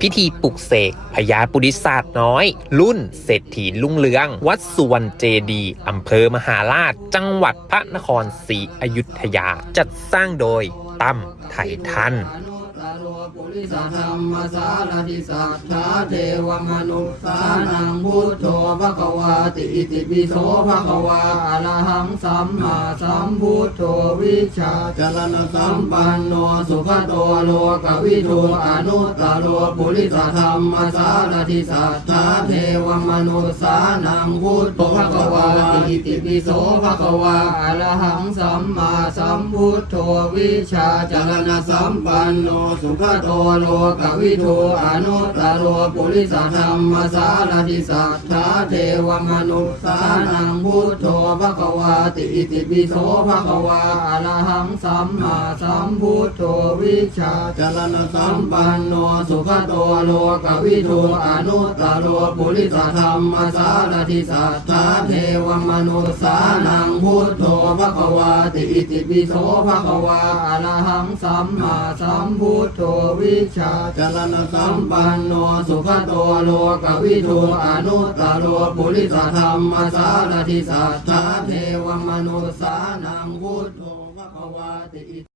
พิธีปลุกเสกพญาปุริศาสตร์น้อย รุ่นเศรษฐีลุ่งเรือง วัดสุวรรณเจดีอำเภอมหาราช จังหวัดพระนครศรีอยุธยา จัดสร้างโดยตั้มไทยทัน ปุริสธรรมสารทิสัทธาเทวมนุษย์สานังพุทโธภควาติอิติปิโสภะควาอะระหังสัมมาสัมพุทโธวิชาจรณสัมปันโนสุขโตโลกวิทูอนุตตโลปุริสธรรมสารทิสัทธาเทวมนุษย์สานังพุทโธภควาติอิติปิโสภะควาอะระหังสัมมาสัมพุทโธวิชาจรณสัมปันโนสุขโตโลกวิทูอนุตตโลปุริสธรรมสารทิสัทธาเทวมนุษย์สานังพุทโธภควาติอิติปิโสภควาอะระหังสัมมาสัมพุทโธวิชาจรณสัมปันโนสุขโตโลกวิทูอนุตตโลปุริสธรรมสารทิสัทธาเทวมนุษย์สานังพุทโธภควาติอิติปิโสภควาอะระหังสัมมาสัมพุทโธวิชาจรณสัมปันโนสุขโตโลกวิทูอนุตตโลปุริสธรรมสารทิสัทธาเทวมนุสานังพุทโธภควาติอิ